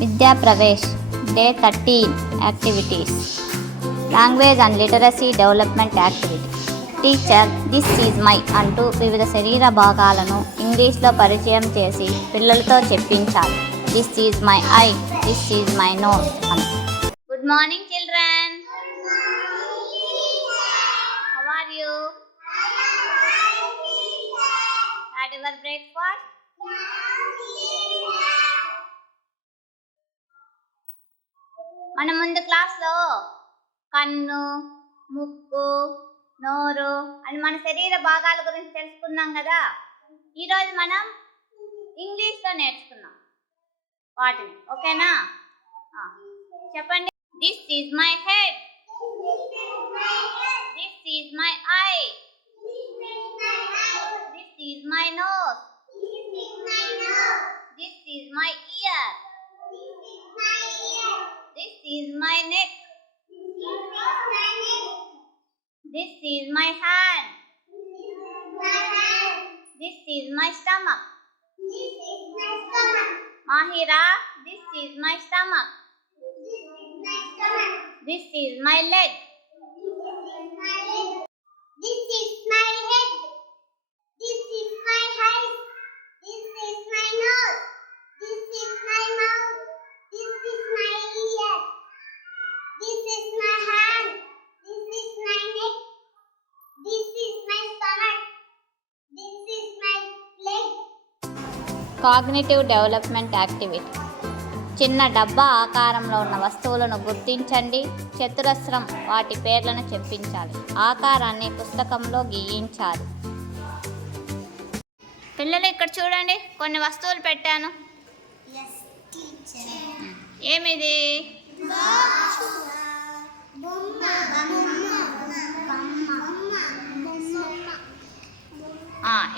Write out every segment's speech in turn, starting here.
విద్యా Pravesh day 13 activities. Language and literacy development activity. Teacher this is my అంటూ వివిధ శరీర భాగాలను ఇంగ్లీష్లో పరిచయం చేసి పిల్లలతో చెప్పించాలి. This is my eye, this is my nose అని. Good morning children. How are you? Had your breakfast? మన ముందు క్లాస్లో కన్ను, ముక్కు, నోరు అని మన శరీర భాగాల గురించి తెలుసుకున్నాం కదా. ఈరోజు మనం ఇంగ్లీష్లో నేర్చుకున్నాం వాటిని. ఓకేనా? చెప్పండి. This is my head, this is my eye, this is my nose, this is my ear, this is my neck, this is my hand, this is my stomach. Mahira, this is my stomach, this is my leg, this is my head, this is my eyes, this is my nose, this is my mouth, this is my ear, this is my hand, this is my neck, this is my stomach, this is my leg. Cognitive development activity. చిన్న డబ్బా ఆకారంలో ఉన్న వస్తువులను గుర్తించండి. చతురస్రం వాటి పేర్లను చెప్పించాలి. ఆకారాన్ని పుస్తకంలో గీయించాలి. పిల్లలు ఇక్కడ చూడండి, కొన్ని వస్తువులు పెట్టాను. ఏమిది?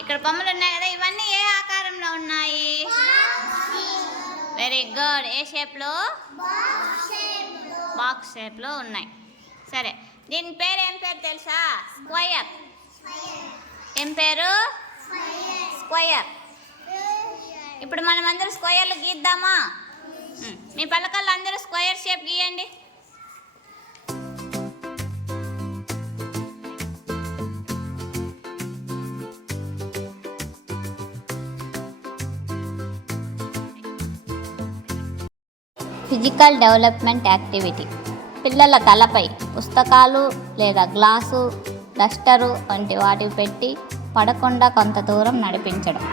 ఇక్కడ బొమ్మలు ఉన్నాయి కదా, ఇవన్నీ ఏ ఆకారంలో ఉన్నాయి? Very good. ఏ షేప్లో? బాక్స్ షేప్లో ఉన్నాయి. సరే, దీని పేరు ఏం పేరు తెలుసా? స్క్వయర్. ఏం పేరు? స్క్వయర్. ఇప్పుడు మనం అందరూ స్క్వయర్లు గీద్దామా? మీ పలకల్లో అందరూ స్క్వయర్ షేప్ గీయండి. Physical development activity. పిల్లల తలపై పుస్తకాలు లేదా గ్లాసు, డస్టరు వంటి వాటివి పెట్టి పడకుండా కొంత దూరం నడిపించడం.